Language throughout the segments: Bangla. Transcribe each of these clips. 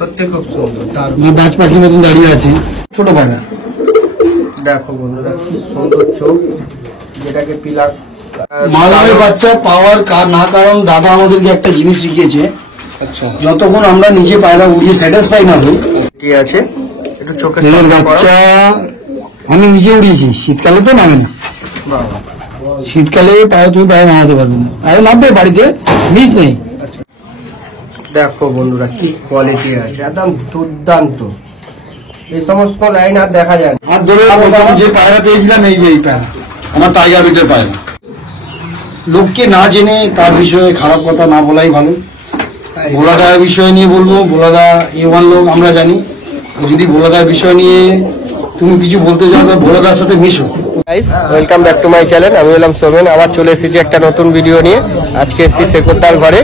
সত্যি খুব সুন্দর, তার বাজ পাখির মতন দাঁড়িয়ে আছে ছোট পায়রা। দেখো বন্ধুরা কি সুন্দর চোখ, যেটাকে পিলার মালয়ের বাচ্চা পাওয়ার না কারণ দাদা আমাদেরকে একটা জিনিস শিখিয়েছে। আচ্ছা, যতক্ষণ আমরা নিজে পায়রা উড়িয়ে স্যাটিসফাই না হই, ঠিক আছে একটু চোখের এদের বাচ্চা আমি নিজে উড়িয়েছি। শীতকালে তো নামে না, শীতকালে তুমি পায়রা নামাতে পারবে না, পায়রা নামবে বাড়িতে মিস নেই। দেখো বন্ধুরা কি কোয়ালিটি আছে, একদম দুর্দান্ত। এই সমস্ত লাইন আর দেখা যায় না। হাত ধরে যে পায়রা পেয়েছিলাম এই যে এই পায়রা আমার টাইগার বিটের পায়রা। লোককে না জেনে তার বিষয়ে খারাপ কথা না বলাই ভালো। ভোলাদার বিষয় নিয়ে বলবো, ভোলাদা A1 লোক আমরা জানি। যদি ভোলাদার বিষয় নিয়ে তুমি কিছু বলতে যাও তো ভোলাদার সাথে Meesho. Guys, welcome back to my channel. আমি হলাম সোমেন, আবার চলে এসেছি একটা নতুন ভিডিও নিয়ে। আজকে এসেছি শেখরদার ঘরে।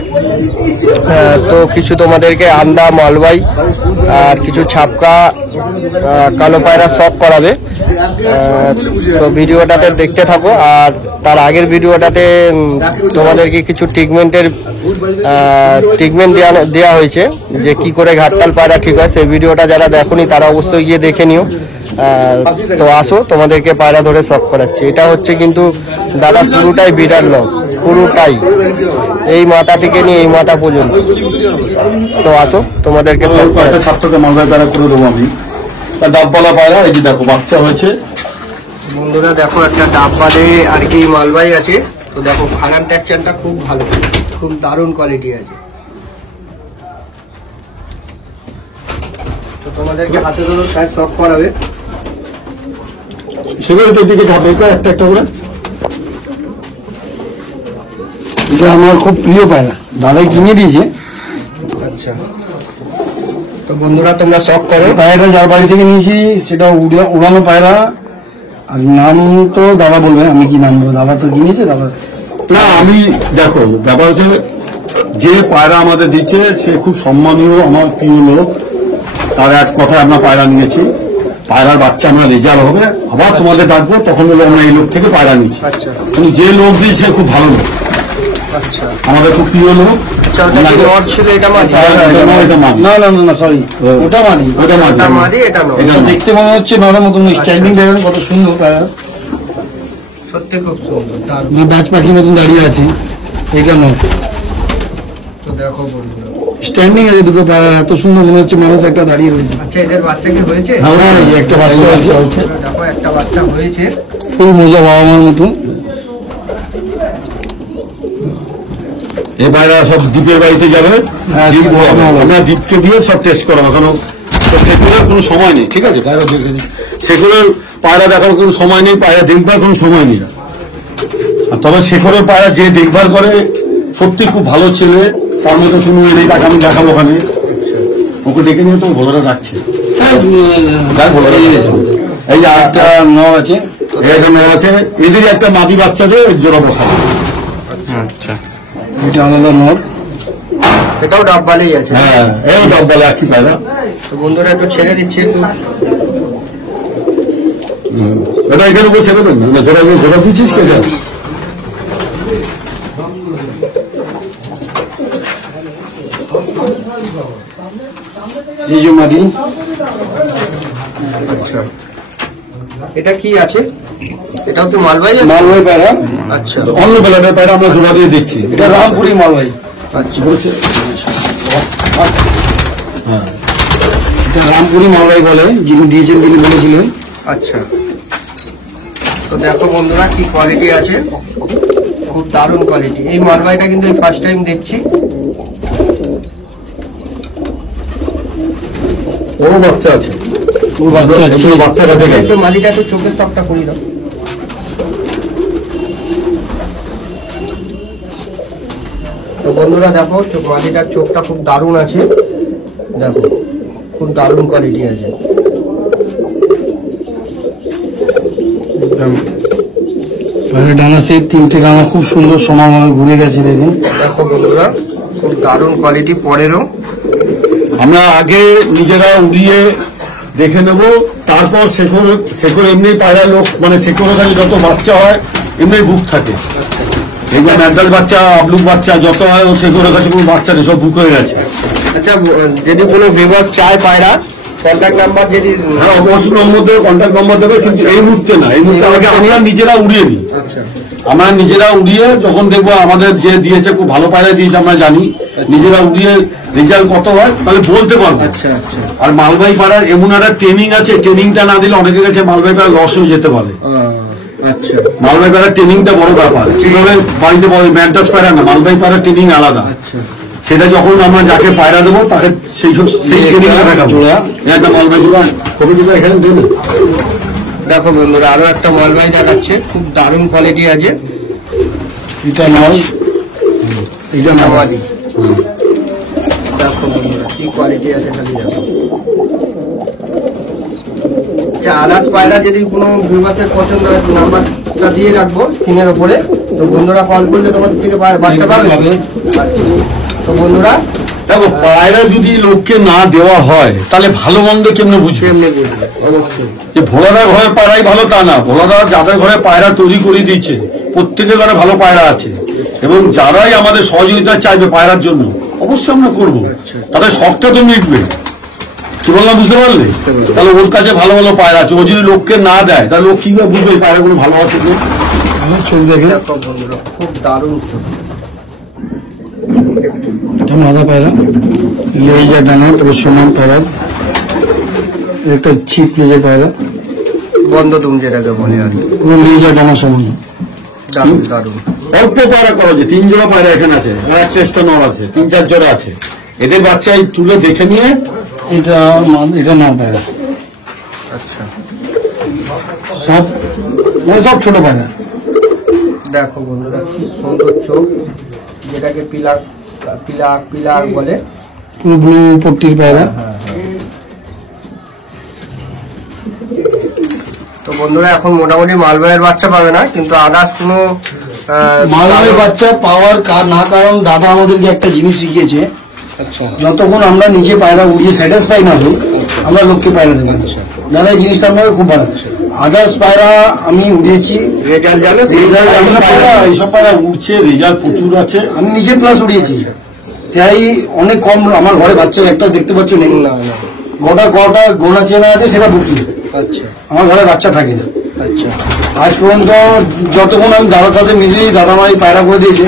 তো কিছু তোমাদেরকে আন্দা, মালবাই আর কিছু ছাপকা কালো পায়রা শখ করাবে। তো ভিডিওটাতে দেখতে থাকো। আর তার আগের ভিডিওটাতে তোমাদেরকে কিছু ট্রিটমেন্ট দেওয়া হয়েছে, যে কি করে ঘাটতাল পায়রা ঠিক হয়। সেই ভিডিওটা যারা দেখোনি তারা অবশ্যই গিয়ে দেখে নিও। তো আসো, তোমাদেরকে পায়রা ধরে শখ করাচ্ছে। এটা হচ্ছে কিন্তু দাদা পুরোটাই বিরাট লং, পুরোটাই এই মাথা থেকে নিয়ে এই মাথা পর্যন্ত। তো আসো, তোমাদেরকে শখ করাচ্ছে। ছাত্রকে মালবাই পায়রা করে দেবো আমি। ডাববালা পায়রা, এই যে দেখো বাচ্চা হয়েছে। বন্ধুরা দেখো, একটা ডাববালে আর কি মালবাই আছে। তো দেখো খাগান টেক্সচারটা খুব ভালো, খুব দারুণ কোয়ালিটি আছে। তো তোমাদেরকে হাতে ধরে সাইজ শখ করাবে। সেগুলো দিকে যাবে একটা একটা করে। এটা আমার খুব প্রিয় পায়রা, দাদাই কিনে দিয়েছে। আচ্ছা, তো বন্ধুরা তোমরা শখ করো। পায়রাটা যার বাড়ি থেকে নিয়েছি সেটা উড়ানো পায়রা। আর নাম তো দাদা বলবে, আমি কি নাম বলবো, দাদা তো কিনেছে দাদা। না আমি দেখো ব্যাপার হচ্ছে যে পায়রা আমাদের দিচ্ছে সে খুব সম্মানীয়, আমার প্রিয় লোক। তার এক কথায় আমরা পায়রা নিয়েছি। পায়রার বাচ্চা আমরা রেজাল্ট হবে, আবার তোমাদের ডাকবো, তখন বলবো আমরা এই লোক থেকে পায়রা নিচ্ছি। আচ্ছা, কিন্তু যে লোক দিয়েছে সে খুব ভালো লোক, আচ্ছা, আমাদের খুব প্রিয় লোক। আচ্ছা, ওটা কি নর ছিল? এটা মাদি? না না না সরি, ওটা মানি, ওটা এটা মাদি, এটা নর। এটা দেখতে মনে হচ্ছে নরম মতন। স্ট্যান্ডিং দেখেন কত সুন্দর পায়রা, সত্যি খুব সুন্দর, তার বাজ পাখির মতন দাঁড়িয়ে আছে। এটা নয়, তো দেখো বন্ধুরা স্ট্যান্ডিং আছে দুটো পায়রা, এত সুন্দর মনে হচ্ছে মানুষ একটা দাঁড়িয়ে রয়েছে। আচ্ছা, এদের বাচ্চা কি হয়েছে? হ্যাঁ, এই একটা বাচ্চা হয়েছে। দেখো একটা বাচ্চা হয়েছে, ফুল মজা বাবা মার মতন। এই পায়রা সব দ্বীপের বাড়িতে যাবে, আমরা দ্বীপকে দিয়ে সব টেস্ট করাবো। কারণ সেগুলোর কোনো সময় নেই, ঠিক আছে? পায়রা সেগুলোর পায়রা দেখার কোনো সময় নেই, পায়রা দেখবার কোনো সময় নেই। আর তবে শেখরের পায়রা যে দেখভাল করে সত্যি খুব ভালো ছেলে। তার মতো কোনো নেই, তাকে আমি দেখাবো ওখানে। ওকে ডেকে নিয়ে তো ভোলারা ডাকছে। এই যে একটা নর আছে, একটা নর আছে, এদেরই একটা মাদি বাচ্চাদের জোড়া বসাবো। আচ্ছা, এটা আলাদা নর, এটাও ডাববালেই আছে। হ্যাঁ, এই ডাববালে একই পায়রা। তো বন্ধুরা একটু ছেড়ে দিচ্ছি। এটা এখানে বসে দেবেন না, জোড়া জোড়া দিচ্ছিস কে? এই যে মাদি। আচ্ছা, এটা কি আছে? এটাও তো মালবাই আছে? মালবাই পায়রা, আচ্ছা, অন্য বেলাটার পায়রা আমরা জোড়া দিয়ে দেখছি। এটা রামপুরি মালবাই। আচ্ছা, বলছে এটা রামপুরি মালবাই বলে, যিনি দিয়েছেন তিনি বলেছিলেন। আচ্ছা, তো দেখো বন্ধুরা কি কোয়ালিটি আছে, খুব দারুণ কোয়ালিটি। এই মালবাইটা কিন্তু ফার্স্ট টাইম দেখছি। ওর বাচ্চা আছে, ওর বাচ্চা আছে, বাচ্চা কাছে একটু মালিটা একটু চোখের শখটা করি দাও। তো বন্ধুরা দেখো, মালিটার চোখটা খুব দারুণ আছে। দেখো খুব দারুণ কোয়ালিটি আছে। ডানা সেট, তিনটে ডানা খুব সুন্দর সমানভাবে ঘুরে গেছে দেখুন। দেখো বন্ধুরা খুব দারুণ কোয়ালিটি। পরেরও আমরা আগে নিজেরা উড়িয়ে দেখে নেব, তারপর শেখর এমনি পায়রা লোক, মানে শেখরের কাছে যত বাচ্চা হয় এমনি বুক থাকে। এগুলো ম্যান্ডাল বাচ্চা, আবলুক বাচ্চা যত হয় ও শেখরের কাছে কোনো বাচ্চা নেই, সব বুক হয়ে গেছে। আচ্ছা, যদি কোনো ভিউয়ার্স চায় পায়রা, কন্ট্যাক্ট নাম্বার যদি হ্যাঁ অবশ্যই নম্বর দেবে, কন্ট্যাক্ট নম্বর দেবে, কিন্তু এই মুহূর্তে না, এই মুহূর্তে আমাকে আমরা নিজেরা উড়িয়ে নিই। আচ্ছা, আমরা নিজেরা উড়িয়ে যখন দেখবো আমাদের যে দিয়েছে খুব ভালো পায়রা দিয়েছে আমরা জানি, নিজেরা উড়িয়ে রেজাল্ট কত হয় তাহলে বলতে পারবো। আচ্ছা আচ্ছা, আর মালবাহী পাড়ার এমন একটা ট্রেনিং আছে, ট্রেনিংটা না দিলে অনেকের কাছে মালবাহী পাড়া লস হয়ে যেতে পারে। আচ্ছা মালবাহী পাড়ার ট্রেনিংটা বড় ব্যাপার, কিভাবে বাড়িতে বলে ম্যাড্রাস পায়রা না, মালবাহী পাড়ার ট্রেনিং আলাদা। আচ্ছা, সেটা যখন আমরা যাকে পায়রা দেবো তাকে সেই ট্রেনিং একটা মালবাহী জোড়া কবি জোড়া এখানে দেবে। দেখো বন্ধুরা, আরো একটা মালবাহী দেখাচ্ছে, খুব দারুণ কোয়ালিটি আছে। এটা নয়, এটা নামাজি। দেখো বন্ধুরা কি কোয়ালিটি আছে, খালি দেখো। আচ্ছা, আদার্স পায়রা যদি কোনো ভিউয়ার্সের পছন্দ হয়, নাম্বারটা দিয়ে রাখবো স্ক্রিনের উপরে, তো বন্ধুরা কল করলে তোমাদের থেকে বাচ্চা পাবে। তো বন্ধুরা দেখো, পায়রা যদি লোককে না দেওয়া হয় তাহলে ভালো মন্দ কেমনে বুঝবে? এমনি বলবে অবশ্যই। যে ভোলাদার ঘরের পায়রাই ভালো তা না, ভোলাদার যাদের ঘরে পায়রা তৈরি করে দিয়েছে প্রত্যেকের ঘরে ভালো পায়রা আছে, এবং যারাই আমাদের সহযোগিতা চাইবে পায়রার জন্য অবশ্যই আমরা করবো, তাদের শখটা তো মিটবে। কি বললাম বুঝতে পারলে? তাহলে ওর কাছে ভালো ভালো পায়রা আছে, ও যদি লোককে না দেয় তাহলে লোক কি করে বুঝবে এই পায়রাগুলো ভালো আছে কি? আমার ছবি দেখে দেখো বন্ধুরা, খুব দারুণ ছবি। এটা মাদা পায়রা, লেজা ডানা প্রসমান পায়রা, একটা ছিপ লেজের পায়রা, বন্ধ তুম যেটাকে বলে আর কি। পুরো লেজা ডানা সমান। দারুণ দারুণ। অল্প পায়রা করা যায়, 3 জোড়া পায়রা এখানে আছে, আর একটা নর আছে, 3-4 জোড়া আছে। এদের বাচ্চা এই তুলে দেখে নিয়ে এটা এটা না পায়রা, আচ্ছা, সব মানে সব ছোট পায়রা। দেখো বন্ধুরা কি সুন্দর চোখ, যেটাকে পিলাক পিলাক পিলাক বলে। পুরো ব্লু পট্টির পায়রা। তো বন্ধুরা এখন মোটামুটি মালবাহীর বাচ্চা পাবে না, কিন্তু আদার্স কোনো মালবাহী বাচ্চা পাওয়ার না কারণ দাদা আমাদেরকে একটা জিনিস শিখিয়েছে, আচ্ছা যতক্ষণ আমরা নিজে পায়রা উড়িয়ে স্যাটিসফাই না হই আমরা লোককে পায়রা দেবো। দাদা এই জিনিসটা আমাকে খুব ভালো। আদার্স পায়রা আমি উড়িয়েছি, রেজাল্ট জানো, এইসব পায়রা উঠছে, রেজাল্ট প্রচুর আছে। আমি নিজে প্লাস উড়িয়েছি, তাই অনেক কম। আমার ঘরে বাচ্চা একটা দেখতে পাচ্ছ নেই, না না, গোটা কটা গোনা চেনা আছে সেটা বুকি। আচ্ছা আমার ঘরে বাচ্চা থাকে না আচ্ছা, আজ পর্যন্ত। যতক্ষণ আমি দাদার সাথে মিলিয়ে দাদা মাই পায়রা করে দিয়েছে,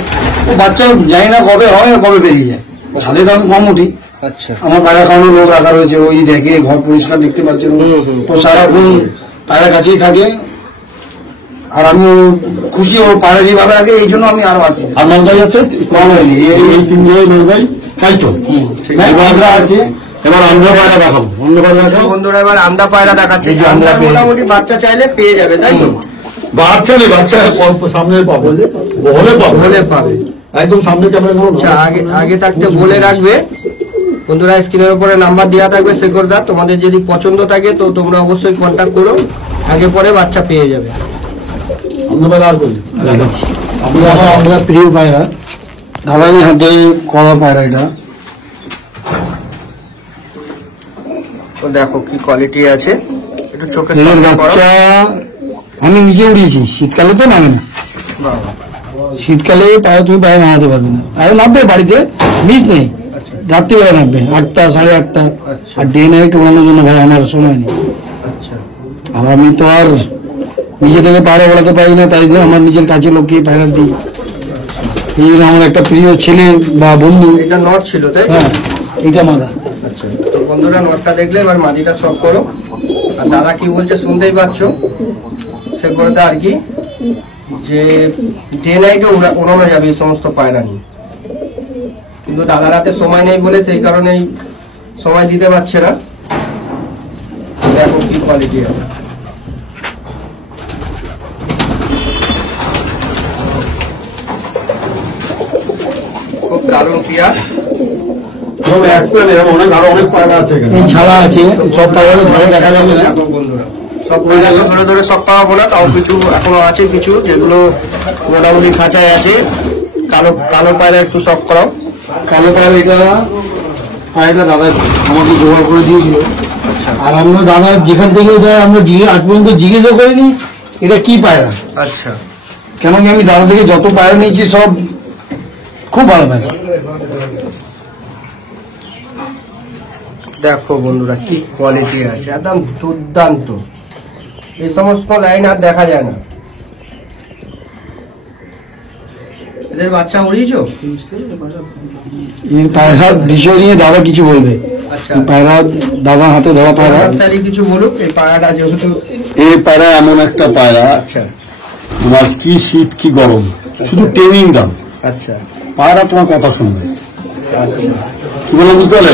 ও বাচ্চা জানি না কবে হয় আর কবে বেরিয়ে যায়। ছাদে তো আমি কম উঠি, আচ্ছা আমার পায়রা খাওয়ানোর লোক রাখা রয়েছে, ওই দেখে ঘর পরিষ্কার দেখতে পাচ্ছেন, তো সারাক্ষণ পায়রা কাছেই থাকে। আর আমি খুশি ও পায়রা যেভাবে রাখে, এই জন্য আমি আরো আছি। আর নলদাই আছে কম হয়নি, এই 3 জোড়াই নলদাই, তাই তো। এবার আছে। এবার আমরা পায়রা দেখাবো, অন্য পায়রা দেখাবো। বন্ধুরা এবার আমদা পায়রা দেখাচ্ছে, এই যে আমদা পেয়ে- মোটামুটি বাচ্চা চাইলে পেয়ে যাবে, তাই তো? বাচ্চা নেই, বাচ্চা সামনে পাবো, হলে পাবো, বলে পাবে। একদম সামনে ক্যামেরা নাও। আচ্ছা, আগে আগে থাকতে বলে রাখবে বন্ধুরা, স্ক্রিনের উপরে নাম্বার দেওয়া থাকবে শেখরদা, তোমাদের যদি পছন্দ থাকে তো তোমরা অবশ্যই কন্ট্যাক্ট করো, আগে পরে বাচ্চা পেয়ে যাবে। অন্য পায়রা আর বলি দেখাচ্ছি আমরা প্রিয় পায়রা, দাদার হাতে করা পায়রা। এটা তো দেখো কি কোয়ালিটি আছে, একটু চোখের এদের সামনে করো। বাচ্চা আমি নিজে উড়িয়েছি, শীতকালে তো নামে না। বাবা, শীতকালে পায়রা তুমি পায়রা নামাতে পারবে না, পায়রা নামবে বাড়িতে, মিস নেই, রাত্রিবেলা নামবে 8টা 8:30। আর ডে নাইট উড়ানোর জন্য ভাই আমার সময় নেই। আচ্ছা আর আমি তো আর নিজে থেকে পায়রা ওড়াতে পারি না, তাই জন্য আমার নিজের কাছে লোককে পায়রা দিই। এই জন্য আমার একটা প্রিয় ছেলে বা বন্ধু। এটা নট ছিল তাই তো? হ্যাঁ, এটা মাদা। আচ্ছা, তো বন্ধুরা নটটা দেখলে এবার মাদিটা সব করো। আর দাদা কি বলছে শুনতেই পাচ্ছ, সে বলতে আর কি যে ডে নাইটে ওড়ানো যাবে এই সমস্ত পায়রা নিয়ে, কিন্তু দাদার হাতে সময় নেই বলে সেই কারণেই সময় দিতে পারছে না। দেখো কি কোয়ালিটি আছে, খুব দারুণ পিয়া। অনেক আরো অনেক পায়রা আছে এখানে। এই ছাড়া আছে, সব পায়রা ঘরে দেখা যাবে না। দেখো বন্ধুরা, সব পায়রা ধরে ধরে সব পাওয়াবো না, তাও কিছু এখনো আছে, কিছু যেগুলো মোটামুটি খাঁচায় আছে। কালো কালো পায়রা একটু শখ করাও। কালো পায়রা, এটা পায়রাটা দাদা আমাকে জোগাড় করে দিয়েছিল। আর আমরা দাদা যেখান থেকে এটা আমরা আজ পর্যন্ত জিজ্ঞেসও করিনি এটা কি পায়রা। আচ্ছা, কেন কি আমি দাদা থেকে যত পায়রা নিয়েছি সব খুব ভালো পায়রা। দেখো বন্ধুরা কি কোয়ালিটি আছে, একদম দুর্দান্ত। এই সমস্ত লাইন আর দেখা যায় না। এদের বাচ্চা উড়িয়েছো? এই পায়রা বিষয় নিয়ে দাদা কিছু বলবে। আচ্ছা, এই পায়রা দাদার হাতে ধরা পায়রা। কিছু বলুক। এই পায়রাটা যেহেতু এই পায়রা এমন একটা পায়রা, আচ্ছা তোমার কি শীত কি গরম, শুধু ট্রেনিং দাও, আচ্ছা পায়রা তোমার কথা শুনবে। আচ্ছা, কি বলে বুঝতে পারলে?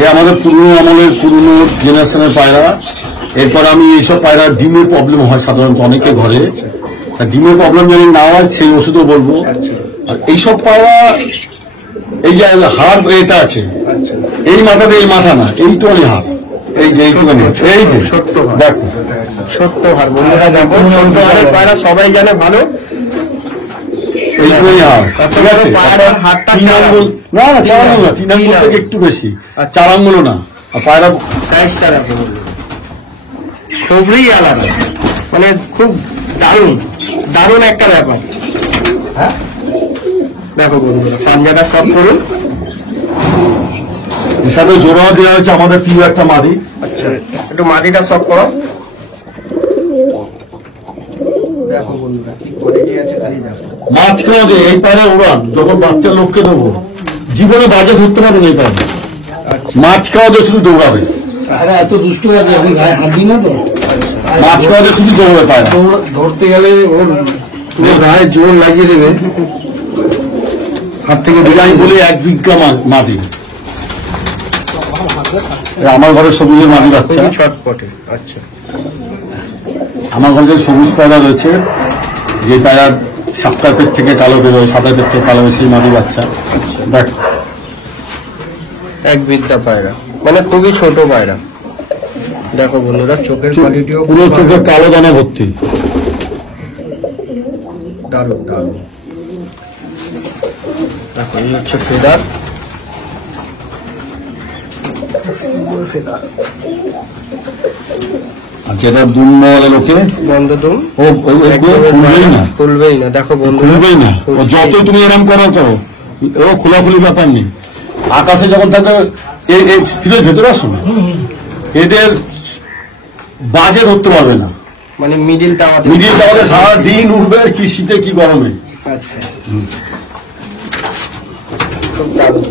এই আমাদের পুরনো আমলের পুরনো জেনারেশনের পায়রা। এরপর আমি এইসব পায়রা ডিমের প্রবলেম হয় সাধারণত অনেকে ঘরে, তা ডিমের প্রবলেম যদি না হয় সেই ওষুধও বলবো। আর এইসব পায়রা এই যে হাড় এটা আছে, এই মাথাতে এই মাথা না, এইটুখানি হাড়, এই যে এইটুখানি, এই যে দেখো ছোট্ট হার বন্ধুরা, দেখো ছোট্ট হারের পায়রা সবাই জানে ভালো। এইটুখানি হাড়, ঠিক আছে? পায়রার হাতটা 3 আঙ্গুল না, 4 আঙ্গুল না, 3 আঙ্গুল থেকে একটু বেশি, 4 আঙ্গুলও না। আর পায়রা সাইজটা দেখো, খুবই আলাদা, মানে খুব দারুণ দারুণ একটা ব্যাপার। হ্যাঁ দেখো বন্ধুরা, পাঞ্জাটা সব করুন। হিসাবে জোড়াও দেওয়া হয়েছে আমাদের প্রিয় একটা মাদি। আচ্ছা, একটু মাটিটা সব করো। দেখো বন্ধুরা কি কোয়ালিটি আছে, খালি দেখো। মাঝখানে দিয়ে এই পায়রা উড়ান যখন বাচ্চা লোককে দেবো, জীবনে বাজে ধরতে পারবে না এই পায়রা। মাছ খাওয়া দিয়ে শুধু দৌড়াবে, এত দুষ্টু আছে, আমি গায়ে হাত দিই না তো। মাছ খাওয়া দিয়ে শুধু দৌড়াবে পায়রা। ধরতে গেলে ওর গায়ে জোর লাগিয়ে দেবে, হাত থেকে এটা আমি বলি 1 বিঘা মাদি। আমার ঘরে সবুজের মাদি বাচ্চা, ছটপটে। আচ্ছা, আমার ঘরে যে সবুজ পায়রা রয়েছে, যে পায়রার সাতটার পেট থেকে কালো বেরোয়, সাদার পেট থেকে কালো বেশি মাদি বাচ্চা। দেখ এক বিদ্যা পায়রা, মানে খুবই ছোট পায়রা। দেখো বন্ধুরা চোখের কোয়ালিটিও পুরো চোখে কালো দানা ভর্তি। দারুণ দারুণ। দেখো এই হচ্ছে ফেদার। আর যেটা দুমওয়ালা লোকে বন্ধ দুম ও খুলবেই না, খুলবেই না। দেখো বন্ধুরা খুলবেই না, ও যতই তুমি এরম করো তো ও খোলাখুলি ব্যাপার নেই। আকাশে যখন থাকে ফিরে ভেতরে আসো না, এদের বাজে ধরতে পারবে না। মানে মিডিলটা আমাদের সারা দিন উঠবে, কি শীতে কি গরমে। আচ্ছা, খুব দারুণ।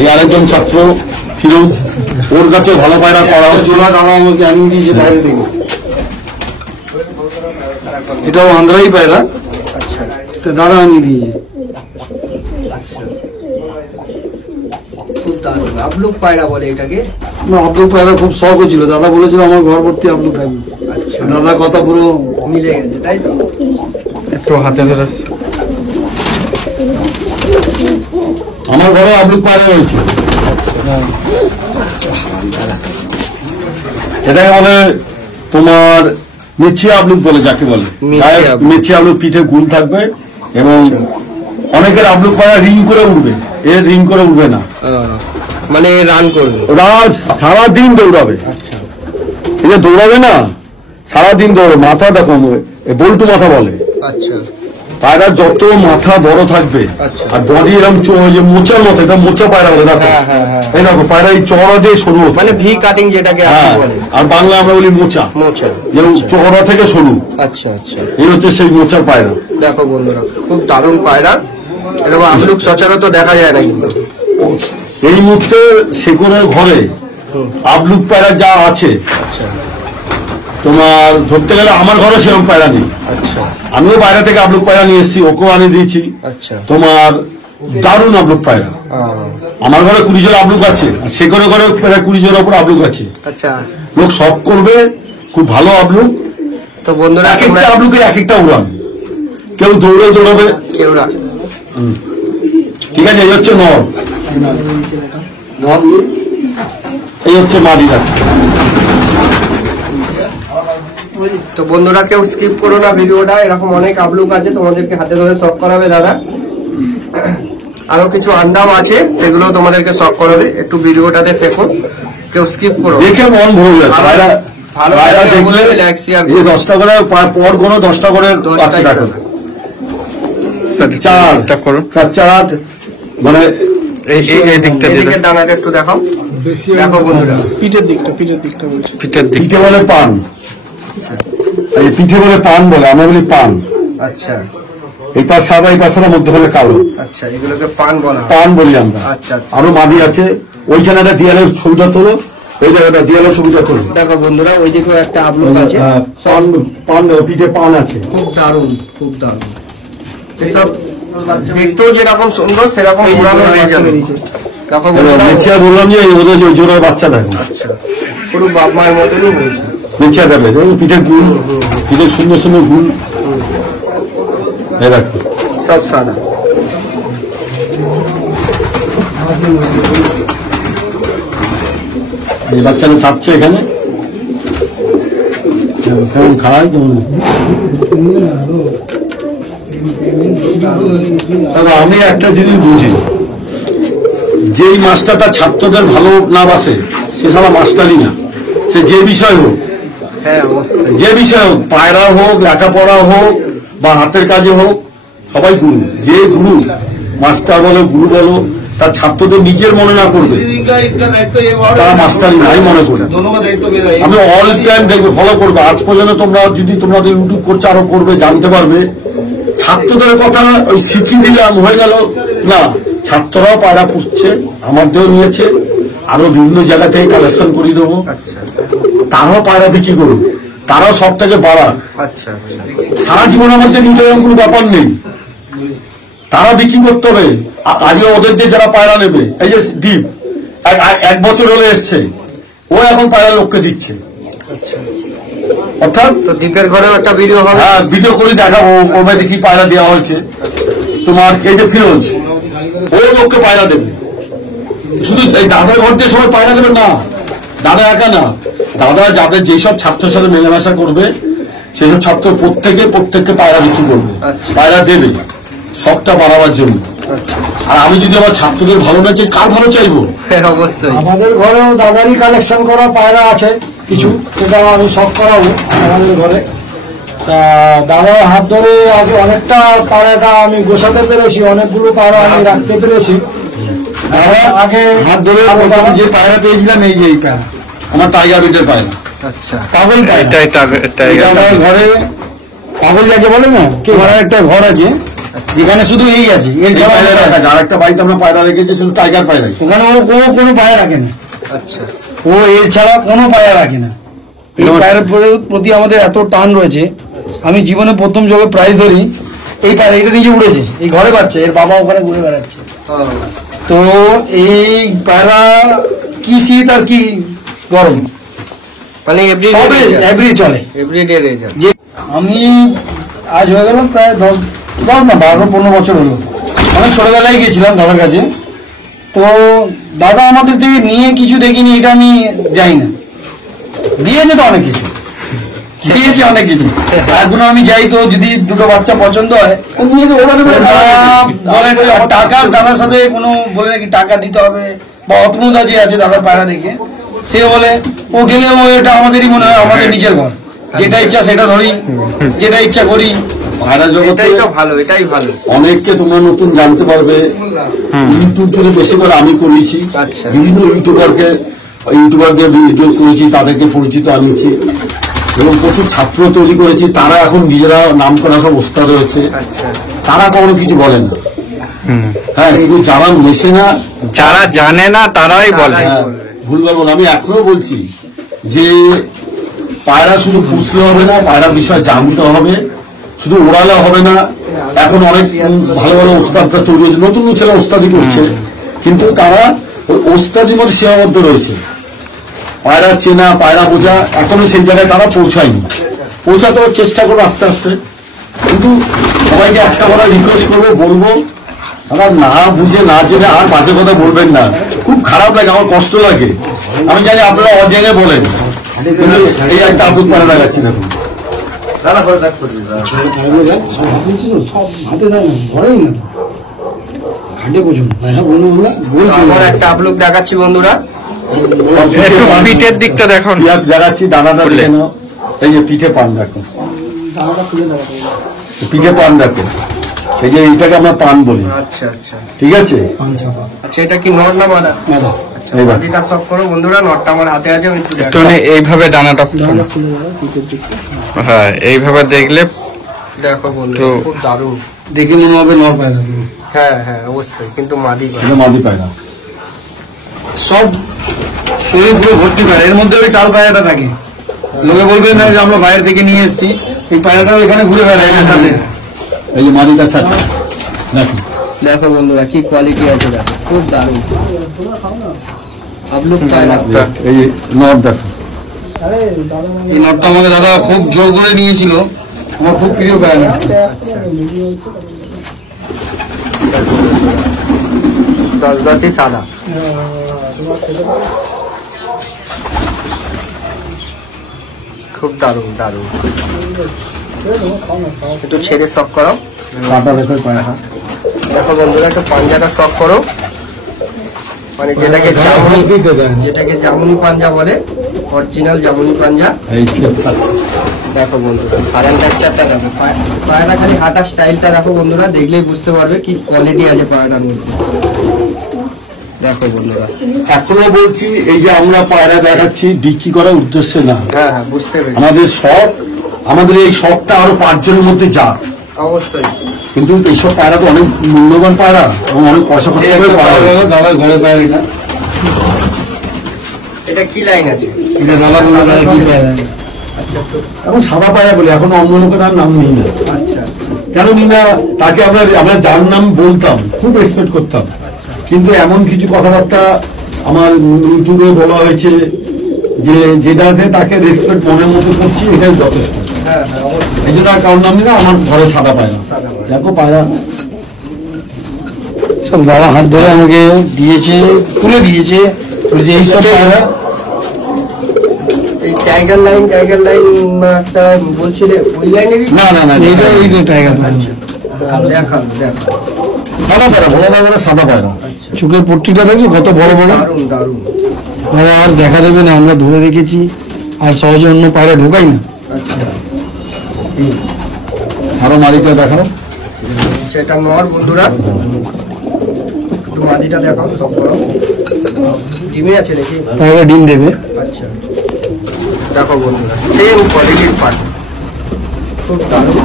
এই আরেকজন ছাত্র ফিরোজ, ওর কাছে ভালো পায়রা করা হচ্ছে। দাদা আমাকে আনিয়ে দিয়েছে বাইরে থেকে। এটাও আন্ধ্রাই পায়রা, দাদা আনিয়ে দিয়েছে। খুব দারুণ আবলুক পায়রা বলে এটাকে। আব্দুল পায়রা খুব শখ হয়েছিল, দাদা বলেছিল আমার ঘর ভর্তি আব্দুল থাকবে। দাদা কথা পুরো মিলে গেছে, তাই তো? একটু হাতে ধরে। আমার ঘরে আবলুক পায়রা রয়েছে। এটাকে বলে তোমার মেছি আবলুক বলে, যাকে বলে মেছি আবলুক। পিঠে গুল থাকবে এবং অনেকের আবলুক পায়রা রিং করে উঠবে, এর রিং করে উঠবে না, মানে রান করবে, ওরা সারাদিন দৌড়াবে। এই যে দৌড়াবে না, সারাদিন দৌড়ে, মাথা দেখো বল্টু মাথা বলে। আচ্ছা, পায়রা যত মাথা বড় থাকবে আর বডি এরকম যে মোচার মতো, এটা মোচা পায়রা বলে। দেখো এই দেখো পায়রা এই চওড়া দিয়ে সরু, মানে ভি কাটিং যেটাকে বলে, আর বাংলা আমরা বলি মোচা। মোচা যেমন চওড়া থেকে সরু। আচ্ছা আচ্ছা, এই হচ্ছে সেই মোচার পায়রা। দেখো বন্ধুরা খুব দারুণ পায়রা। এরকম আবলুক সচরাচর দেখা যায় না কিন্তু। এই মুহূর্তে শেকরের ঘরে আবলুক পায়রা যা আছে, তোমার ধরতে গেলে আমার ঘরে সেরকম পায়রা নেই। আচ্ছা, আমিও বাইরে থেকে আবলুক পায়রা নিয়ে এসেছি, ওকেও আনিয়ে দিয়েছি। আচ্ছা, তোমার দারুণ আবলুক পায়রা। আমার ঘরে 20 জোড়া আবলুক আছে, আর শেকরের ঘরে প্রায় 20 জোড়ার উপর আবলুক আছে। আচ্ছা, লোক শখ করবে, খুব ভালো আবলুক। তো বন্ধুরা এক একটা আবলুকের এক একটা উড়ান, কেউ দৌড়ে দৌড়াবে, কেউ না। ঠিক আছে? এই হচ্ছে নর, এই হচ্ছে মাদি। তো বন্ধুরা কেউ স্কিপ করো না ভিডিওটা, এরকম অনেক আবলুক আছে, তোমাদেরকে হাতে ধরে শখ করাবে দাদা। আরো কিছু আন্দাম আছে, সেগুলো তোমাদেরকে শখ করাবে। একটু ভিডিওটাতে থেকো, কেউ স্কিপ করো। দেখে মন ভরে যায়। ভালো পায়রা দেখলে 10টা করে পর কোনো 10টা করে বাচ্চা দেখো। চার করুন 4 মানে এই দিকটা এদিকে দানাটা একটু দেখাও। দেখো বন্ধুরা, পিঠের দিকটা বলছি। পিঠের দিক। পিঠে বলে পান, এই পিঠে বলে পান বলে, আমরা বলি পান। আচ্ছা এই পাশ সাদা, এই পাশটা মধ্যে বলে কালো। আচ্ছা, এগুলোকে পান বলা হয়। পান বলি আমরা। আচ্ছা আরো মাদি আছে, ওইখানে একটা দেয়ালের ছবিটা তোলো, ওই জায়গাটা দেয়ালের ছবিটা তোলো। দেখো বন্ধুরা, ওই দিকে একটা আপলোড আছে, পান পান পিঠে পান আছে। খুব দারুণ, খুব দারুণ। এসব দেখতেও যেরকম সুন্দর সেরকম উড়ানো হয়ে যাবে। দেখো বন্ধুরা, মেচিয়া বললাম যে ওদের ওই জোড়ার বাচ্চা দেখো। আচ্ছা, পুরো বাপ মায়ের মতনই হয়েছে। মেচিয়া দেবে, পিঠের গুল, পিঠের সুন্দর সুন্দর গুল। এই দেখো সব সাদা। এই বাচ্চাটা ছাড়ছে এখানে, কেমন খাওয়াই কেমন। আমি একটা জিনিস বুঝি, যেই মাস্টার তার ছাত্রদের ভালো না বাসে সে সারা মাস্টারই না, সে যে বিষয় হোক, হ্যাঁ অবশ্যই। যে বিষয় হোক, পায়রা হোক, লেখাপড়া হোক বা হাতের কাজে হোক, সবাই গুরু। যে গুরু, মাস্টার বলো গুরু বলো, তার ছাত্রদের নিজের মনে না করবে তারা মাস্টারই নাই মনে করে। আমি অল টাইম দেখবে, ফলো করবে। আজ পর্যন্ত তোমরা যদি তোমরা ইউটিউব করছো আরো করবে, জানতে পারবে ছাত্রদের কথা ওই শিখিয়ে দিলাম হয়ে গেল না। ছাত্ররাও পায়রা পুষছে, আমাদেরও নিয়েছে, আরো বিভিন্ন জায়গা থেকে কালেকশন করিয়ে দেবো। তারাও পায়রা বিক্রি করুক, তারাও সব থেকে বাড়াক। আচ্ছা, সারা জীবনের মধ্যে নিতে এরকম কোনো ব্যাপার নেই, তারা বিক্রি করতে হবে। আজকে ওদের দিয়ে যারা পায়রা নেবে, এই যে ডিপ 1 বছর হলে এসছে, ও এখন পায়রা লোককে দিচ্ছে। অর্থাৎ তো দীপের ঘরেও একটা ভিডিও হবে। হ্যাঁ, ভিডিও করে দেখাবো ওর মধ্যে কি পায়রা দেওয়া হয়েছে। তোমার এই যে ফিরোজ, ও লোককে পায়রা দেবে। শুধু এই দাদার ঘর দিয়ে সবাই পায়রা দেবে না, দাদা একা না, দাদা যাদের যেসব ছাত্রের সাথে মেলামেশা করবে সেসব ছাত্র প্রত্যেককে পায়রা বিক্রি করবে, পায়রা দেবে শখটা বাড়াবার জন্য। আর আমি যদি আমার ছাত্রদের ভালো না চাই, কার ভালো চাইবো? অবশ্যই। আমাদের ঘরেও দাদারই কালেকশন করা পায়রা আছে কিছু, সেটা আমি সব করাবো আমাদের ঘরে। তা দাদার হাত ধরে আগে অনেকটা পায়রাটা আমি গোছাতে পেরেছি, অনেকগুলো পায়রা আমি রাখতে পেরেছি। আগে হাত ধরে যে পায়রা পেয়েছিলাম, এই যে এই পায়রা আমার টাইগার বিটের পায়রা। আচ্ছা, পাগল পায়রা। এটা আমার ঘরে পাগল যাকে বলে না, কে ঘরে একটা ঘর আছে যেখানে শুধু এই আছে, এর ছাড়া আর একটা বাড়িতে আমরা পায়রা রেখেছি, শুধু টাইগার পায়রা। ওখানে ও কোনো পায়রা রাখে না। আচ্ছা, ও এর ছাড়া কোনো পায়রা রাখে না। এই পায়রার প্রতি আমাদের এত টান রয়েছে। আমি জীবনে প্রথম যবে প্রাইজ ধরি, এই পায়রা এটা নিজে উড়েছে, এই ঘরে পাচ্ছে, এর বাবা ওখানে ঘুরে বেড়াচ্ছে। তো এই পায়রা কি শীত আর কি গরম, মানে এভরি চলে, এভরিডে রেজাল্ট। যে আমি আজ হয়ে গেল প্রায় 10 না 12-15 বছর হলো। অনেক ছোটবেলায় গেছিলাম দাদার কাছে, তো দাদা আমাদের থেকে নিয়ে কিছু দেখিনি, এটা আমি যাই না, দিয়েছে তো অনেক কিছু, দিয়েছে অনেক কিছু। এখনো আমি যাই তো যদি দুটো বাচ্চা পছন্দ হয় বলে টাকার, দাদার সাথে কোনো বলে নাকি টাকা দিতে হবে, বা অতনুদা যে আছে দাদার পায়রা দেখে, সে বলে ও গেলে ও এটা আমাদেরই মনে হয় আমাদের নিজের ঘর, যেটা ইচ্ছা সেটা ধরি, যেটা ইচ্ছা করি। পায়রা জগতে এটাই তো ভালো, এটাই ভালো। অনেককে তোমরা নতুন জানতে পারবে। ইউটিউব জুড়ে বেশি করে আমি করেছি, আচ্ছা। বিভিন্ন ইউটিউবারদের ভিডিও করেছি, তাদেরকে পরিচিত আনিয়েছি এবং প্রচুর ছাত্র তৈরি করেছি। তারা এখন নিজেরা নাম করা সব ওস্তাদ রয়েছে, আচ্ছা, তারা কখনো কিছু বলে না। হ্যাঁ, কিন্তু যারা মেশে না, যারা জানে না তারাই বলে। ভুলবার বলে। আমি এখনো বলছি যে পায়রা শুধু পুষলে হবে না, পায়রা বিষয় জানতে হবে, শুধু ওড়ালে হবে না। এখন অনেক ভালো ভালো ওস্তাদরা তৈরি হয়েছে, নতুন ছেলে ওস্তাদি করছে, কিন্তু তারা ওই ওস্তাদির মধ্যে সীমাবদ্ধ রয়েছে। পায়রা চেনা, পায়রা বোঝা এখনো সেই জায়গায় তারা পৌঁছায়নি। পৌঁছাতে চেষ্টা করবো আস্তে আস্তে। কিন্তু সবাইকে একটা কথা রিকোয়েস্ট করবো, বলবো আমার না বুঝে না জেনে আর বাজে কথা বলবেন না। খুব খারাপ লাগে, আমার কষ্ট লাগে। আমি জানি আপনারা অজেনে বলেন, কিন্তু এই একটা আপদ পায়রা লাগাচ্ছি দেখুন। আমার একটা আপলোক দেখাচ্ছি বন্ধুরা, পিঠের দিকটা দেখুন, দেখাচ্ছি দানাটা দেখে নাও। এই যে পিঠে পান দেখো, পিঠে পান দেখো, এই যে এইটাকে আমরা পান বলি, আচ্ছা আচ্ছা ঠিক আছে। আচ্ছা, এটা কি নর না মাদা? আচ্ছা, এইবার। মাদিটা সব করো বন্ধুরা, নরটা আমার হাতে আছে, আমি একটু দেখাবো। একটু এইভাবে ডানাটা হ্যাঁ এইভাবে দেখলে দেখো বন্ধুরা, তো- খুব দারুণ। দেখে মনে হবে নর পায়রা। হ্যাঁ হ্যাঁ অবশ্যই, কিন্তু মাদি পায়রা। এটা মাদি পায়রা। সব শরীর পুরো ভর্তি পায়রা, এর মধ্যে ওই টাল পায়রাটা থাকে। লোকে বলবে না যে আমরা বাইরে থেকে নিয়ে এসেছি, এই পায়রাটাও এখানে ঘুরে বেড়ায় এর সাথে। এই যে মাদিটা ছাড়া দেখো, দেখো বন্ধুরা কি কোয়ালিটি আছে, দেখো খুব দারুণ। আপলোক পায়রা। এই যে নর দেখো, এই নটটা আমাকে দাদা খুব জোর করে নিয়েছিল, আমার খুব প্রিয় পায়রা। দশ দশই সাদা। খুব দারুণ দারুণ। একটু ছেড়ে শখ করো। কাটা দেখো পায়রা। দেখো বন্ধুরা, একটু পাঞ্জাটা শখ করো, মানে যেটাকে জামুনি পাঞ্জা বলে, অরিজিনাল জামুনি পাঞ্জা। এই আচ্ছা, দেখো বন্ধুরা, সারান টাইপটা দেখো, পায়রা খালি হাঁটা স্টাইলটা দেখো বন্ধুরা, দেখলেই বুঝতে পারবে কি কোয়ালিটি আছে পায়রাটার মধ্যে। দেখো বন্ধুরা, এখনো বলছি এই যে আমরা পায়রা দেখাচ্ছি বিক্রি করার উদ্দেশ্যে না, হ্যাঁ হ্যাঁ বুঝতে পেরেছি, আমাদের শখ, আমাদের এই শখটা আরো 5 জনের মধ্যে যাক। অবশ্যই। কিন্তু এইসব পায়রা তো অনেক মূল্যবান পায়রা এবং অনেক পয়সা খরচা করে পায়রা হয়েছে। দাদা ঘরে পায়রা এটা, এটা কি লাইন আছে? এটা দাদা বলে দাদা কি পায়রা। এখন সাদা পায়রা বলে, এখন অন্য লোকের আর নাম নিই না। আচ্ছা আচ্ছা। কেন নিই না, তাকে আমরা যার নাম বলতাম খুব রেসপেক্ট করতাম, কিন্তু এমন কিছু কথাবার্তা আমার ইউটিউবে বলা হয়েছে যে যেটাতে তাকে রেসপেক্ট মনের মতো করছি, এটাই যথেষ্ট। হ্যাঁ হ্যাঁ অবশ্যই। এই জন্য আর কারোর নাম নিই না, আমার ঘরে সাদা পায়রা। সাদা পায়রা। দেখো পায়রা সব দাদা হাত ধরে আমাকে দিয়েছে, তুলে দিয়েছে, বলেছে এইসব পায়রা। এই টাইগার লাইন একটা বলছিলে, ওই লাইনেরই? না না না, এইটা এইটা টাইগার পায়রা। দেখান দেখো, সাদা পায়রা, বলা না বলে সাদা পায়রা। চোখের পট্টিটা দেখছো কত বড় বড়। দারুণ দারুণ। পায়রা আর দেখা দেবে না, আমরা ধরে রেখেছি, আর সহজে অন্য পায়রা ঢোকাই না। আচ্ছা, আরো মালিকটা দেখাও। সেটা নর বন্ধুরা, একটু মাদিটা দেখাও, সব করো। ডিমে আছে দেখি। পায়রা ডিম দেবে। আচ্ছা, দেখো বন্ধুরা, সেম কোয়ালিটির পাট, খুব দারুণ।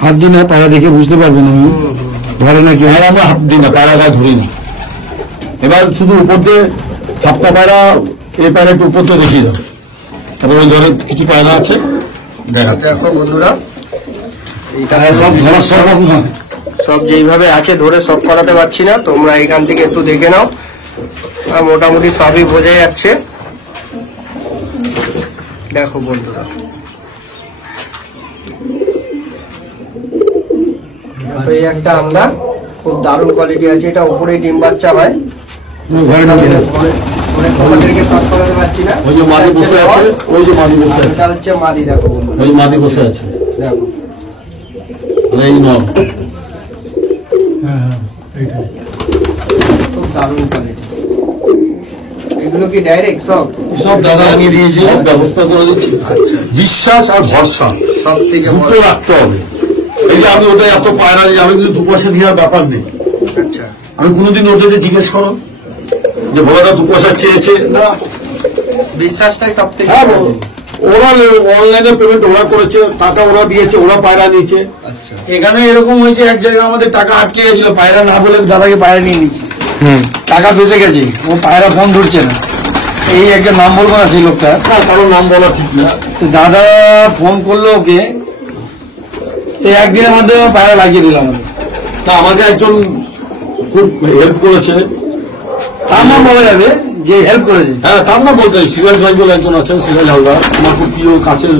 হাত দিন না, পায়রা দেখে বুঝতে পারবে না ধরে না কেউ। পায়রা আমরা হাত দিই না, পায়রা গায়ে ধরি না। এবার শুধু উপর দিয়ে ছাপটা পায়রা, এই পায়রা একটু উপর দিয়ে দেখিয়ে দাও, তারপর ওই ঘরে কিছু পায়রা আছে দেখাচ্ছে। দেখো বন্ধুরা, এইটা সব ধরার সব রকম হয়। সব যেইভাবে আছে ধরে সব করাতে পারছি না, তোমরা এখান থেকে একটু দেখে নাও, আর মোটামুটি সবই বোঝা যাচ্ছে। দেখো বন্ধুরা, দেখো এই একটা আমরা, খুব দারুণ কোয়ালিটি আছে, এটা উপরে ডিম বাচ্চা হয়। ঘরে ঢুকে যাবে। তোমাদেরকে সব করাতে পারছি না। ওই যে মাদি বসে আছে, ওই যে মাদি বসে আছে, এটা হচ্ছে মাদি, দেখো বন্ধুরা, ওই যে মাদি বসে আছে, দেখো আর এই নর। খুব দারুণ কোয়ালিটি। এগুলো কি ডাইরেক্ট সব? সব দাদা আনিয়ে দিয়েছে। সব ব্যবস্থা করে দিচ্ছি। বিশ্বাস আর ভরসা সব থেকে দুটো বড়। রাখতে হবে। এই যে আমি ওটা এত পায়রা, আমি কিন্তু 2 পয়সা দেওয়ার ব্যাপার নেই। আচ্ছা, আমি কোনোদিন ওদেরকে জিজ্ঞেস করো যে ভোলাদা 2 পয়সা চেয়েছে না। বিশ্বাসটাই সব থেকে হ্যাঁ, বড়। ওরা অনলাইনে পেমেন্ট ওরা করেছে, টাকা ওরা দিয়েছে, ওরা পায়রা নিয়েছে। আচ্ছা, এখানে এরকম হয়েছে, এক জায়গায় আমাদের টাকা আটকে গেছিল, পায়রা না বলে দাদাকে পায়রা নিয়ে নিচ্ছে, টাকা ফেসে গেছে, ও পায়রা ফোন ধরছে না। এই একটা নাম বলবো না সেই লোকটা, না, কারোর নাম বলা ঠিক না। তো দাদা ফোন করলো ওকে, সে একদিনের মধ্যে পায়রা লাগিয়ে দিলাম। তা আমাকে একজন খুব হেল্প করেছে, তার নাম বলা যাবে যে হেল্প করেছে। হ্যাঁ তার নাম বলতে সিরাজ ভাই বলে একজন আছেন, সিরাজ হালদার, আমার খুব প্রিয় কাছের,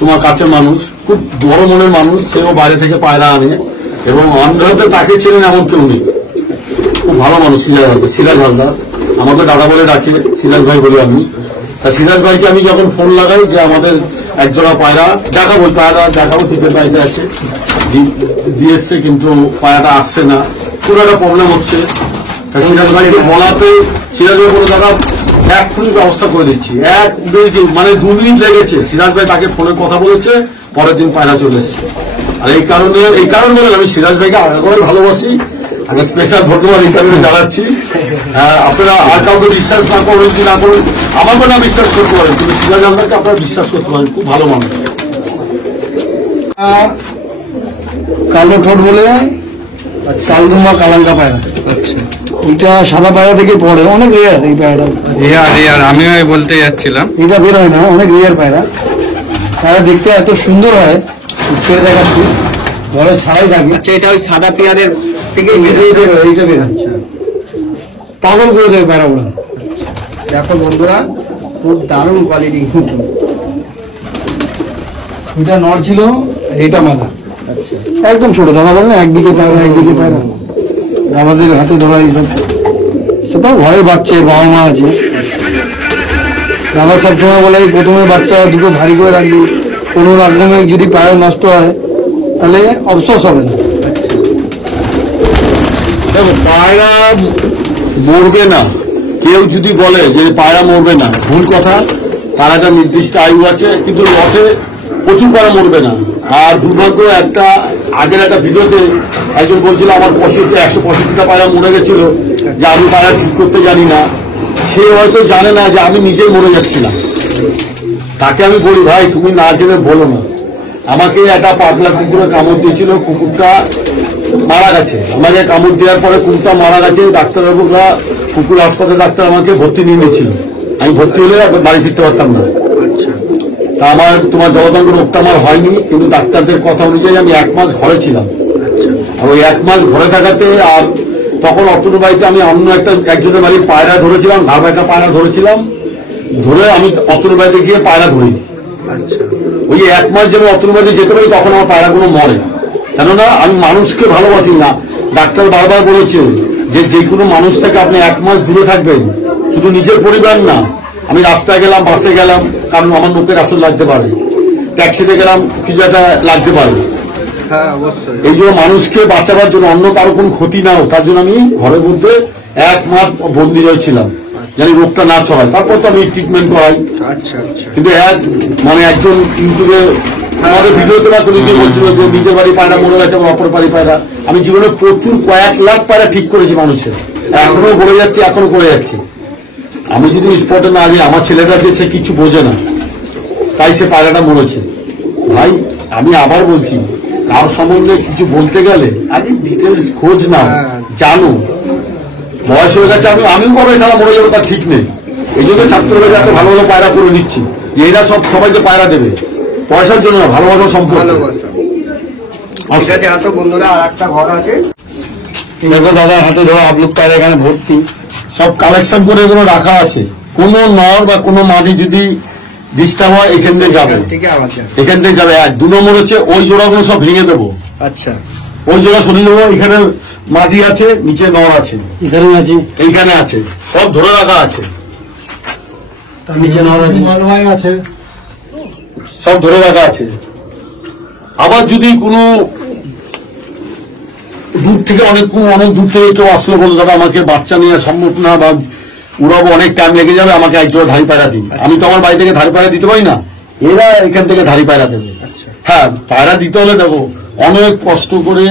তোমার কাছের মানুষ, খুব বড় মনের মানুষ। সেও বাইরে থেকে পায়রা আনে এবং অন্ধতে তাকে ছিলেন এমন কেউ নেই। খুব ভালো মানুষ সিরাজ হালদার, আমাকে দাদা বলে ডাকে, সিরাজ ভাই বলি আমি। তা সিরাজ ভাইকে আমি যখন ফোন লাগাই যে আমাদের একজোড়া পায়রা দেখাবো, পায়রা দেখাবো, টিপের বাড়িতে আছে, দিয়ে এসছে, কিন্তু পায়রাটা আসছে না, খুব একটা প্রবলেম হচ্ছে। তা সিরাজ ভাইকে বলাতে সিরাজ ভাই কোনো জায়গা এক্ষুনি ব্যবস্থা করে দিচ্ছি। 1-2 দিন, মানে 2 মিনিট লেগেছে। সিরাজ ভাই তাকে ফোনে কথা বলেছে, পরের দিন পায়রা চলে এসছে। আর এই কারণে আমি সিরাজ ভাইকে আলাদা করে ভালোবাসি, আমি স্পেশাল ধন্যবাদ এই কারণে জানাচ্ছি। আপনারা আর কাউকে বিশ্বাস না করবেন কি না করবেন, আমাকে না বিশ্বাস করতে পারেন, কিন্তু সিরাজ আপনাকে আপনারা বিশ্বাস করতে পারেন, খুব ভালো মানুষ। কালো ঠোঁট বলে কালদুমা কালাঙ্কা পায়রা, এটা সাদা পায়রা থেকে পড়ে, অনেক রেয়ার এই পায়রাটা। রিয়ার আমিও বলতে যাচ্ছিলাম, এটা বের হয় না, অনেক রেয়ার পায়রা। পায়রা দেখতে এত সুন্দর হয়, ছেড়ে দেখাচ্ছি, ঘরে ছাড়াই থাকে। আচ্ছা, এটা ওই সাদা পেয়ারের থেকে এইটা বের হচ্ছে, পাগল করে দেবে পায়রাগুলো। দেখো বন্ধুরা, খুব দারুণ কোয়ালিটি কিন্তু। এটা নর ছিল, এটা মাদা, আচ্ছা, একদম ছোট। দাদা বলেন 1 বিঘে পায়রা, 1 বিঘে পায়রা আমাদের হাতে ধরা এইসব, সেটাও ঘরের বাচ্চা, বাবা মা আছে। দাদা সবসময় বলে প্রথমে বাচ্চা দুটো ভারী করে রাখবি, কোনো রকমে যদি পায়রা নষ্ট হয় তাহলে অবসর হবে না। দেখো, পায়রা মরবে না, কেউ যদি বলে যে পায়রা মরবে না, ভুল কথা। তার একটা নির্দিষ্ট আয়ু আছে, কিন্তু লটে প্রচুর পায়রা মরবে না। আর দুর্ভাগ্য, একটা আগের একটা ভিডিওতে একজন বলছিল আমার 165টা পায়রা মরে গেছিল, যে আমি পায়রা ঠিক করতে জানি না। সে হয়তো জানে না যে আমি নিজেই মরে যাচ্ছিলাম। তাকে আমি বলি, ভাই তুমি না জেনে বলো না। আমাকে একটা পাতলা কুকুরে কামড় দিয়েছিল, কুকুরটা মারা গেছে। আমাকে কামড় দেওয়ার পরে কুকুরটা মারা গেছে। ডাক্তারবাবুরা, কুকুর হাসপাতাল ডাক্তার আমাকে ভর্তি নিয়ে নিয়েছিল। আমি ভর্তি হলে বাড়ি ফিরতে পারতাম না। তা তোমার জলতঙ্ক রোগটা আমার হয়নি, কিন্তু ডাক্তারদের কথা অনুযায়ী আমি 1 মাস ঘরে ছিলাম। আর ওই 1 মাস ঘরে থাকাতে, আর তখন অতনু বাড়িতে আমি অন্য একজনের বাড়ির পায়রা ধরেছিলাম, ঘাড় একটা পায়রা ধরেছিলাম, ধরে আমি অতনু বাড়িতে গিয়ে পায়রা ধরি। ওই 1 মাস যেন অতনু বাড়িতে যেতে পারি, তখন আমার পায়রাগুলো মরে। কেননা আমি মানুষকে ভালোবাসি না। ডাক্তার বারবার বলেছে যে কোনো মানুষ থেকে আপনি 1 মাস দূরে থাকবেন, শুধু নিজের পরিবার না। আমি রাস্তায় গেলাম, বাসে গেলাম, কারণ আমার লোকের আসল লাগতে পারে, ট্যাক্সিতে গেলাম, কিছু একটা লাগতে পারে। এই জন্য মানুষকে বাঁচাবার জন্য, অন্য কারো কোনো ক্ষতি না হোক, তার জন্য আমি ঘরের মধ্যে 1 মাস বন্দি হয়েছিলাম, জানি রোগটা না ছড়ায়। তারপর তো আমি ট্রিটমেন্ট করাই। কিন্তু একজন ইউটিউবে আমাদের ভিডিওতে বা কোনো গিয়ে বলছিল যে নিজের বাড়ি পায়রা মরে গেছে, আমার অপর বাড়ি পায়রা। আমি জীবনে প্রচুর কয়েক লাখ পায়রা ঠিক করেছি মানুষের, এখনো বলে যাচ্ছি, এখনো করে যাচ্ছি। আমি যদি স্পটে না যাই, আমার ছেলেটা আছে, সে কিছু বোঝে না, তাই সে পায়রাটা মরেছে। ভাই আমি আবার বলছি, কার সম্বন্ধে কিছু বলতে গেলে আগে ডিটেলস খোঁজ নাও, জানো। বয়স হয়ে গেছে, আমিও কবে সারা মরে যাবো তার ঠিক নেই। এই জন্য ছাত্ররা এত ভালো ভালো পায়রা করে নিচ্ছি, যে এরা সবাইকে পায়রা দেবে, পয়সার জন্য না, ভালোবাসার সম্পর্ক। বন্ধুরা, আর একটা ঘর আছে, দেখো দাদা হাতে ধরা আপলোক পায়রা এখানে ভর্তি, সব কালেকশন করে এগুলো রাখা আছে। কোন নর বা কোনো মাদি যদি ডিস্টার্ব হয়, এখান থেকে যাবে, এখান থেকে যাবে। 2 নম্বর হচ্ছে ওই জোড়াগুলো সব ভেঙে দেবো। আচ্ছা, ওই জোড়া সরিয়ে দেবো। এখানে মাদি আছে, নিচে নর আছে, এখানে আছে, এইখানে আছে, সব ধরে রাখা আছে। নিচে নর আছে, সব ধরে রাখা আছে। আবার যদি কোনো দূর থেকে অনেক দূর থেকে কেউ আসলো, বললো দাদা আমাকে বাচ্চা নিয়ে সম্ভব না, বা উড়াবো, অনেক টাইম লেগে যাবে, আমাকে একজোড়া ধাড়ি পায়রা দিন। আমি তো আমার বাড়ি থেকে ধাড়ি পায়রা দিতে পারি না, এরা এখান থেকে ধাড়ি পায়রা দেবে। হ্যাঁ, পায়রা দিতে হলে দেখো অনেক কষ্ট করে,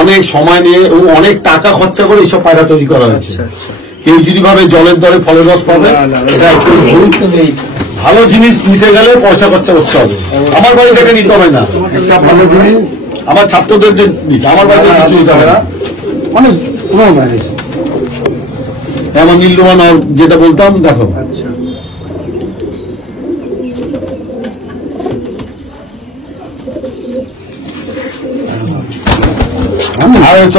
অনেক সময় নিয়ে এবং অনেক টাকা খরচা করে এইসব পায়রা তৈরি করা হয়েছে। কেউ যদি ভাবে জলের দরে ফলের রস পাবে, এটা একটু ভুল। ভালো জিনিস নিতে গেলে পয়সা খরচা করতে হবে। আমার বাড়ি থেকে নিতে হবে না, একটা ভালো জিনিস আমার ছাত্রদের দিতে, আমার বাড়ি থেকে কিছু নিতে হবে না। অনেক পুরো বাইরে আমার নীলরোহন যেটা বলতাম, দেখো আর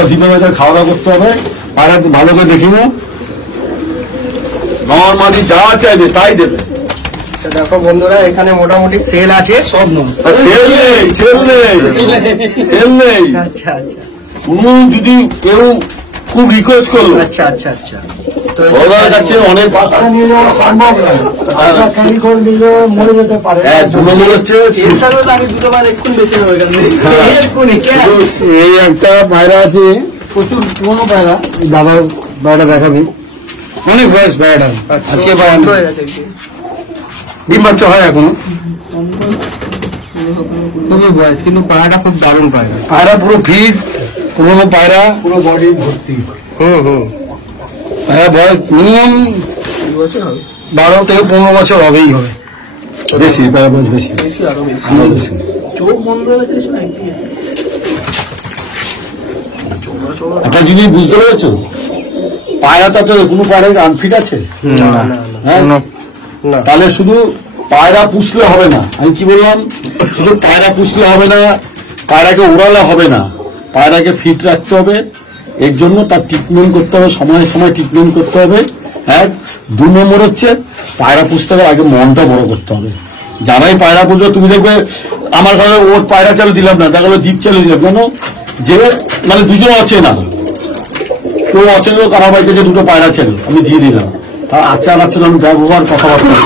দীপের খাওয়া দাওয়া করতে হবে। পায়রা ভালো করে দেখি না, নর মাদি যা চাইবে তাই দেবে। দেখো বন্ধুরা, এখানে মোটামুটি সেল আছে, সব সেল নেই, সেল নেই, সেল নেই। আচ্ছা আচ্ছা, কোনো যদি কেউ খুব রিকোয়েস্ট করলো, আচ্ছা আচ্ছা আচ্ছা, তো ওদের কাছে অনেক বাচ্চা নিয়ে যাওয়া সম্ভব নয়, ক্যারি করে নিলে মরে যেতে পারে। 2 নম্বর হচ্ছে চেষ্টাও তো আমি দুটোবার এক্ষুনি বেঁচে নেবো এখান থেকে। এই একটা পায়রা আছে, প্রচুর পুরোনো পায়রা, দাদার পায়রা দেখাবি, অনেক বয়স পায়রা, আজকে পায়রা হয়ে গেছে একটু। ডিম বাচ্চা হয় এখনো। খুবই বয়স, কিন্তু পায়রাটা খুব দারুণ পায়রা। পায়রা পুরো ফিট, পুরোনো পায়রা, পুরো বডি ভর্তি। পায়রা বয়স মিনিমাম 12 থেকে 15 বছর হবেই হবে, বেশি পায়রা বয়স বেশি। আরো বেশি। চোখ বন্ধ হয়ে গেছে একটা জিনিস বুঝতে পেরেছো, পায়রাটা তো কোনো পায়রা আনফিট আছে? হ্যাঁ? তাহলে শুধু পায়রা পুষলে হবে না। আমি কি বললাম, শুধু পায়রা পুষলে হবে না, পায়রাকে উড়ালে হবে না, পায়রাকে ফিট রাখতে হবে। এর জন্য তার ট্রিটমেন্ট করতে হবে, সময় সময় ট্রিটমেন্ট করতে হবে। 2 নম্বর হচ্ছে পায়রা পুষতে হবে আগে মনটা বড় করতে হবে। যারাই পায়রা পুষবে, তুমি দেখবে আমার ঘরে ওর পায়রা চালু দিলাম না, দেখা গেলো দ্বীপ চালু দিলাম, কেন যে মানে দুজন অচেনা, কেউ অচেনা লোক আমার বাড়িতে যে 2টো পায়রা ছিল আমি দিয়ে দিলাম, তার আচার আচরণ ব্যবহার কথাবার্তা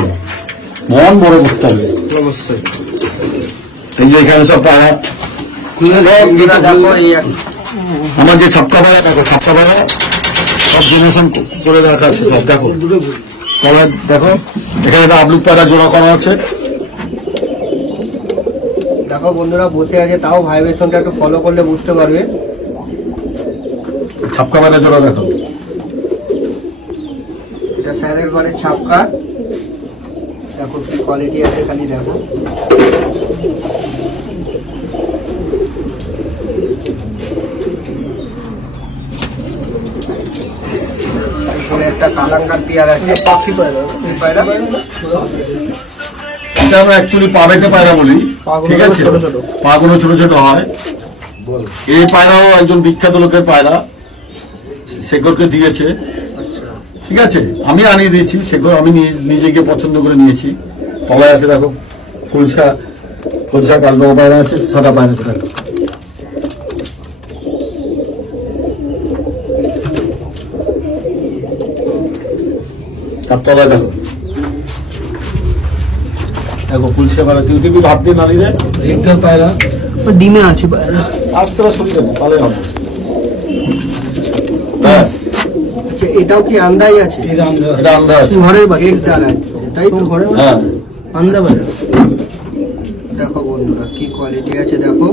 মন বড় করতে হবে। অবশ্যই। এই যে এখানে সব পায়রা দেখো এই আমার যে ছাপকা পায়রা, দেখো ছাপকা পায়রা সব জেনারেশন করে রাখা আছে সব। দেখো তবে দেখো এখানে একটা আবলুক পায়রা জোড়া করা আছে। দেখো বন্ধুরা বসে আছে, তাও ভাইব্রেশনটা একটু ফলো করলে বুঝতে পারবে। ছাপকা পায়রা জোড়া দেখো, এটা স্যারের ঘরের ছাপকা। দেখো কি কোয়ালিটি আছে, খালি দেখো। তারপরে একটা কালাঙ্কার পেয়ার আছে, পাখি পায়রা। এই পায়রা এটা আমরা অ্যাকচুয়ালি পাবেটে পায়রা বলি, ঠিক আছে? ছোট ছোট। পাগুলো ছোট ছোট হয়। এই পায়রাও একজন বিখ্যাত লোকের পায়রা, শেখরকে দিয়েছে, আচ্ছা। ঠিক আছে? আমি আনিয়ে দিয়েছি শেখর, আমি নিজে গিয়ে পছন্দ করে নিয়েছি। তলায় আছে দেখো ফুলসা কালো পায়রা আছে, সাদা পায়রা আছে দেখো। তার তলায় দেখো দেখো ফুলসা পায়রা, তুই ভাত দিয়ে নাড়ি রে একদম পায়রা ডিমে আছে পায়রা। আর তোরা শুনি দেবো তাহলে হবে। ব্যাস, আচ্ছা, এটাও কি আন্দাই আছে? এটা আমরা এটা আন্দাজ আছে। ঘরের বাকি এক দাঁড় আছে, তাই তো? ঘরে হ্যাঁ, আন্দা পায়রা। দেখো বন্ধুরা কি কোয়ালিটি আছে দেখো।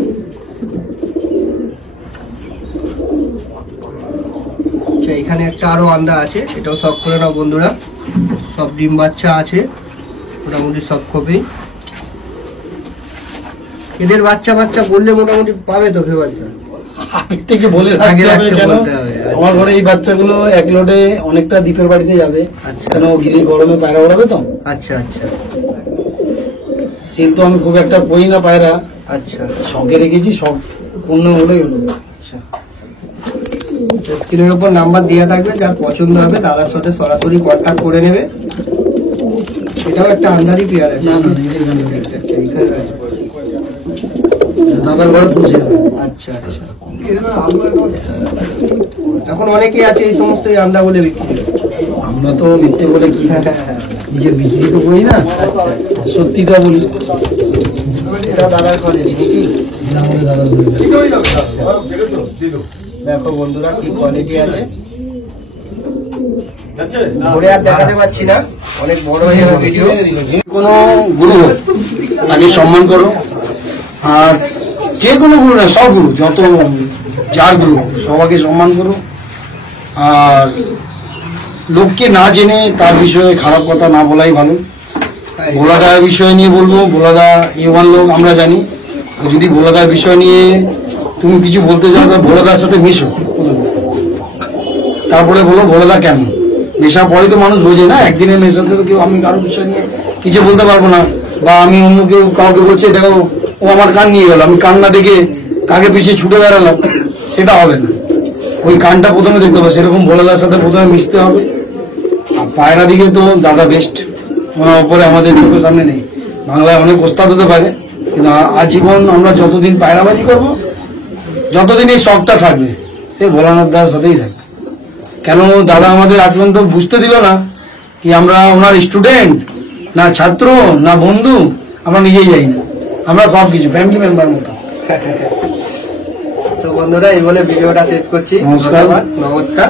আচ্ছা, এখানে একটা আরো আন্দা আছে, এটাও সব করে নাও বন্ধুরা। সব ডিম বাচ্চা আছে মোটামুটি সব কপি। এদের বাচ্চা বাচ্চা বললে মোটামুটি পাবে তো ফে বাচ্চা। আগে থেকে বলে আগে রাখতে হবে, রাখতে কেন বলতে হবে। আচ্ছা। আমার ঘরে এই বাচ্চাগুলো এক লোডে অনেকটা দ্বীপের বাড়িতে যাবে, আচ্ছা। কেন গিরি গরমে পায়রা ওড়াবে তো। আচ্ছা আচ্ছা সেল তো আমি খুব একটা বই না পায়রা, আচ্ছা শখে রেখেছি, শখ পূর্ণ হলেই হলো। আচ্ছা। স্ক্রিনের উপর নাম্বার দেওয়া থাকবে, যার পছন্দ হবে দাদার সাথে সরাসরি কন্ট্যাক্ট করে নেবে। এটাও একটা আন্দারি পেয়ার আছে। না না এখানে আচ্ছা, এইখানে আছে। দাদার ঘরে পৌঁছে যাবে। আচ্ছা আচ্ছা। এখন অনেকেই আছে এই সমস্ত এই আন্দা বলে বিক্রি করছে। আমরা তো মিথ্যে বলে কি নিজের বিক্রি তো করি না, সত্যিটা বলি। এটা দাদার ঘরে নাকি? এটা আমাদের দাদার ঘরে। দেখো বন্ধুরা কি কোয়ালিটি আছে। ধরে আর দেখাতে পারছি না, অনেক বড় হয়ে যাবে ভিডিও। কোনো গুরু হোক তাকে সম্মান করো, আর যে কোনো গুরু না, সব গুরু, যত যার গুরু হোক, সবাইকে সম্মান করো। আর লোককে না জেনে তার বিষয়ে খারাপ কথা না বলাই ভালো। ভোলাদার বিষয় নিয়ে বলবো, ভোলাদা A1 লোক আমরা জানি। আর যদি ভোলাদার বিষয় নিয়ে তুমি কিছু বলতে চাও, তাহলে ভোলাদার সাথে মিশো প্রথমে। তারপরে বলো ভোলাদা কেমন। মেশা পরে তো মানুষ বোঝে না, একদিনের মেশাতে তো কেউ, আমি কারো বিষয় নিয়ে কিছু বলতে পারবো না, বা আমি অন্য কেউ কাউকে বলছি দেখো ও আমার কান নিয়ে গেল, আমি কান না দেখে কাকে পিছিয়ে ছুটে বেড়ালাম, সেটা হবে না। ওই কানটা প্রথমে দেখতে হবে, সেরকম ভোলাদার সাথে প্রথমে মিশতে হবে। আর পায়রা দিকে তো দাদা বেস্ট, ওনার উপরে আমাদের চোখের সামনে নেই। বাংলায় অনেক ওস্তাদ হতে পারে, কিন্তু আজীবন আমরা যতদিন পায়রাবাজি করব, যতদিন এই শখটা থাকবে, সে ভোলানাথ দাদার সাথেই থাকবে। কেন দাদা আমাদের আজ পর্যন্ত বুঝতে দিল না কি আমরা ওনার স্টুডেন্ট না ছাত্র না বন্ধু, আমরা নিজেই যাই না, আমরা সব কিছু ফ্যামিলি মেম্বার মতো। তো বন্ধুরা এই বলে ভিডিওটা শেষ করছি। নমস্কার। নমস্কার।